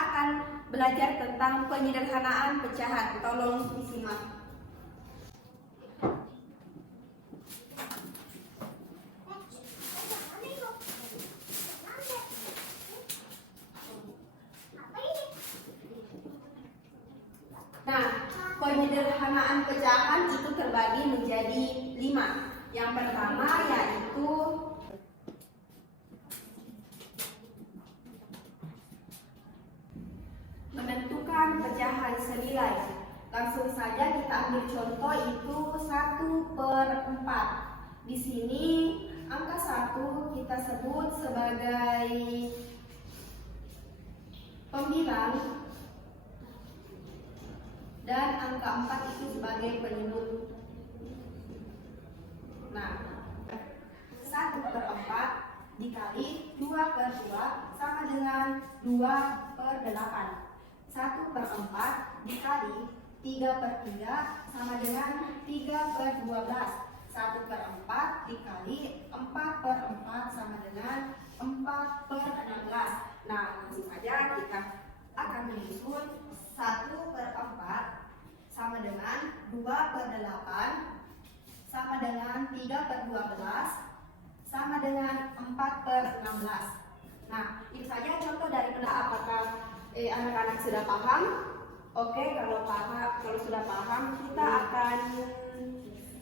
akan belajar tentang penyederhanaan pecahan. Tolong disimak. Nah, penyederhanaan pecahan itu terbagi menjadi 5. Yang pertama yaitu menentukan pecahan senilai. Langsung saja kita ambil contoh itu 1/4. Di sini angka 1 kita sebut sebagai pembilang dan angka 4 itu sebagai penyebut. Nah, 1/4 dikali 2/2 sama dengan 2/8. 1/4 dikali 3/3 sama dengan 3/12. 1/4 dikali 4/4 sama dengan 4/16. Nah, langsung saja kita akan menyusun 1/4 sama dengan 2/8 sama dengan 3/12 sama dengan 4/16. Nah, itu saja contoh dari apakah anak-anak sudah paham? Oke, kalau sudah paham, kita akan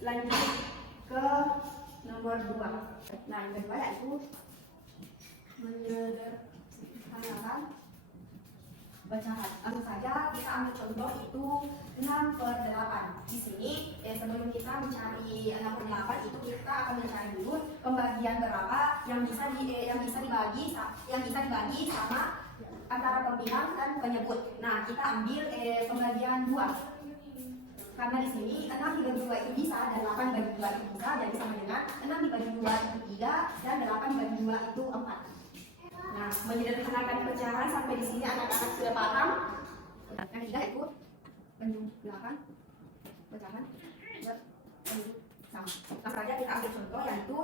lanjut ke nomor 2. Nah, yang kedua yaitu menyederhanakan pecahan. Langsung saja kita ambil contoh itu 6/8. Di sini sebelum kita mencari 6/8 itu kita akan mencari dulu pembagian berapa yang bisa dibagi sama antara pembilang dan penyebut. Nah, kita ambil pembagian 2. Karena di sini 6 dibagi 2 itu bisa dan 8 dibagi 2 itu bisa, jadi sama dengan 6 dibagi 2 itu 3 dan 8 dibagi 2 itu 4. Nah, menyederhanakan pecahan sampai di sini anak-anak sudah paham. Yang ketiga itu menjumlahkan pecahan berpenyebut sama. Langsung saja kita ambil contoh yaitu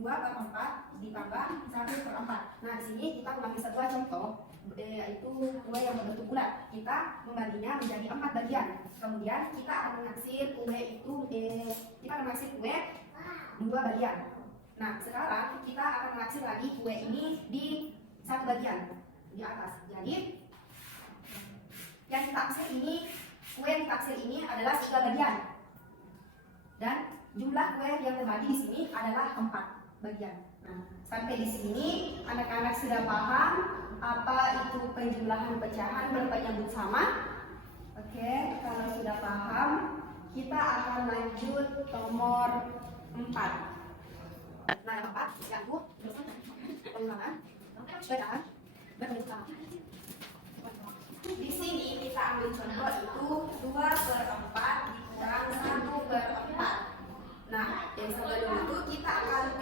2/4 ditambah 1/4. Nah, di sini kita mengambil sebuah contoh yaitu kue yang berbentuk bulat. Kita membaginya menjadi 4 bagian. Kemudian kita akan menaksir kue itu 2 bagian. Nah, sekarang kita akan menaksir lagi kue ini di 1 bagian di atas. Jadi yang ditaksir ini, kue yang ditaksir ini adalah 3 bagian. Dan jumlah kue yang terbagi di sini adalah 4 bagian. Nah, sampai di sini anak-anak sudah paham apa itu penjumlahan pecahan berpenyebut sama? Oke, kalau sudah paham, kita akan lanjut nomor 4. Nah, yang 4 yaitu pengulangan pecahan berpenyebut sama. Di sini kita ambil contoh itu 2/4 dikurang 1/4. Nah, yang sebelum itu kita akan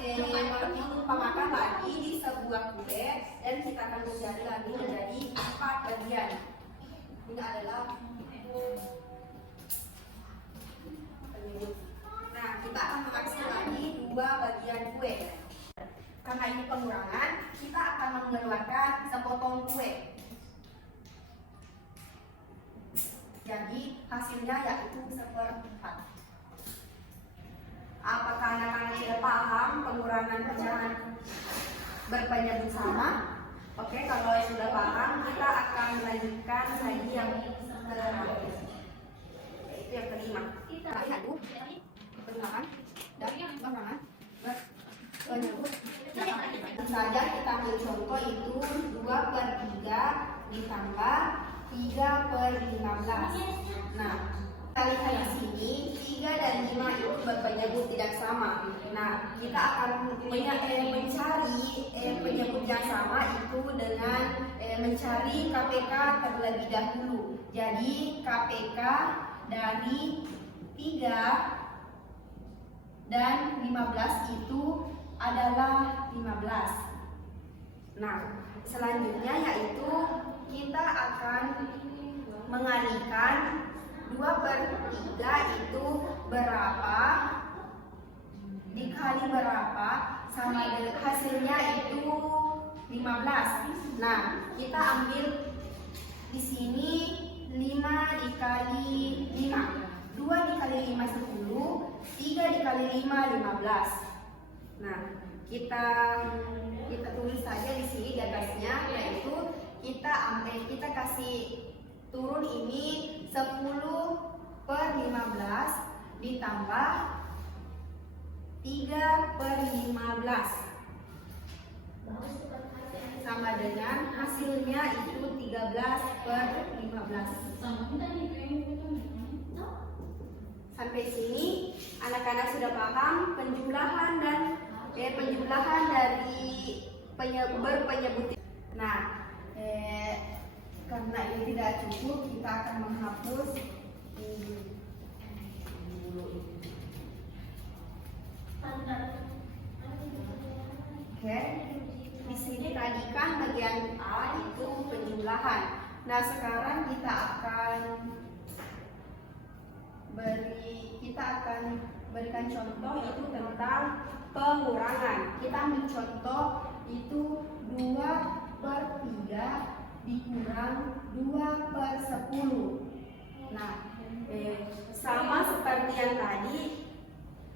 mengumpamakan lagi di sebuah kue dan kita akan mencari lagi menjadi 4 bagian. Ini adalah penyebut. Nah, kita akan mengaksir lagi 2 bagian kue. Karena ini pengurangan, kita akan mengeluarkan sepotong kue. Jadi hasilnya yaitu 1/4. Apakah anak-anak sudah paham pengurangan pecahan berpenyebut sama? Oke, kalau sudah paham, kita akan melanjutkan lagi yang yaitu yang kelima. Kita lihat dulu pengurangan dan pengurangan berpenyebut. Saja kita ambil contoh itu 2/3 ditambah 3/15. Nah, kita lihat di sini 3 dan 5 itu berpenyebut tidak sama. Nah, kita akan mencari penyebut yang sama itu dengan mencari KPK terlebih dahulu. Jadi KPK dari 3 dan 15 itu adalah 15. Nah, selanjutnya yaitu kita akan mengalihkan 2/3 itu berapa dikali berapa sama dengan hasilnya itu 15. Nah, kita ambil di sini 5 dikali 5. 2 dikali 5 10, 3 dikali 5 15. Nah, kita tulis saja di sini di atasnya, yaitu kita kasih turun ini 10/15 ditambah 3/15 sama dengan hasilnya itu 13/15. Sampai sini anak-anak sudah paham penjumlahan dari berpenyebut. Nah, karena ini tidak cukup, kita akan menghapus Oke, di sini tadi kan bagian A itu penjumlahan. Nah, sekarang kita akan berikan contoh itu tentang pengurangan. Kita ambil contoh itu 2/3 dikurang 2/10. Nah, sama seperti yang tadi,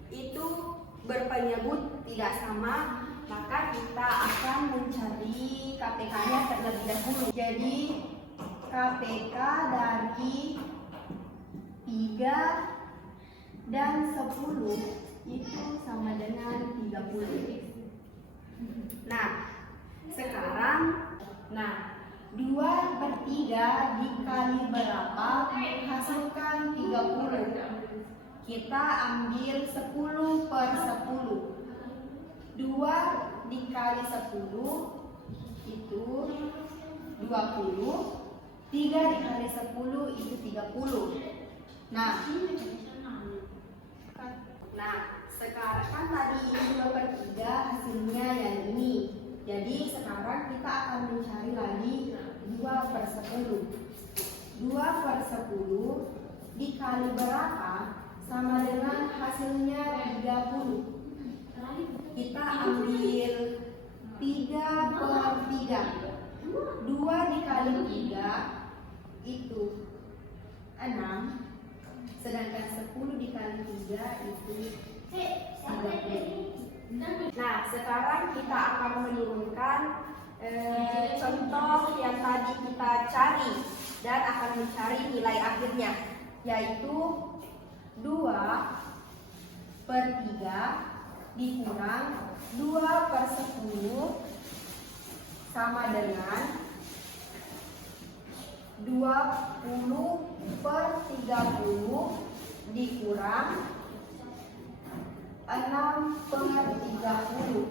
itu berpenyebut tidak sama, maka kita akan mencari KPK-nya terlebih dahulu. Jadi KPK dari 3 dan 10 itu sama dengan 30. Nah, sekarang 2/3 dikali berapa menghasilkan 30. Kita ambil 10/10. 2 dikali 10 itu 20. 3 dikali 10 itu 30. Nah, sekarang kan tadi 2/3 hasilnya yang ini. Jadi sekarang kita akan mencari lagi 2/10. 2/10 dikali berapa sama dengan hasilnya 30. Kita ambil 3/3. 2 dikali 3 itu 6. Sedangkan 10 dikali 3 itu 30. Nah, sekarang kita akan menurunkan contoh yang tadi kita cari dan akan mencari nilai akhirnya, yaitu 2/3 dikurang 2/10 sama dengan 20/30 dikurang 6/30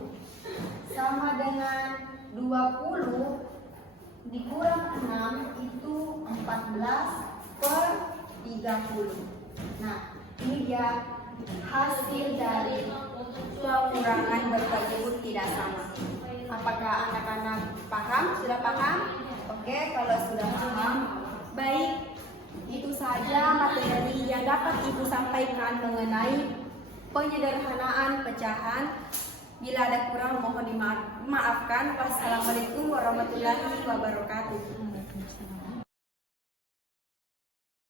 sama dengan 20 dikurang 6 itu 14/30. Nah, ini dia hasil dari pengurangan berpenyebut tidak sama. Apakah anak-anak paham? Sudah paham? Oke, kalau sudah paham, baik. Itu saja materi yang dapat Ibu sampaikan mengenai penyederhanaan pecahan. Bila ada kurang mohon dimaafkan. Wassalamualaikum warahmatullahi wabarakatuh.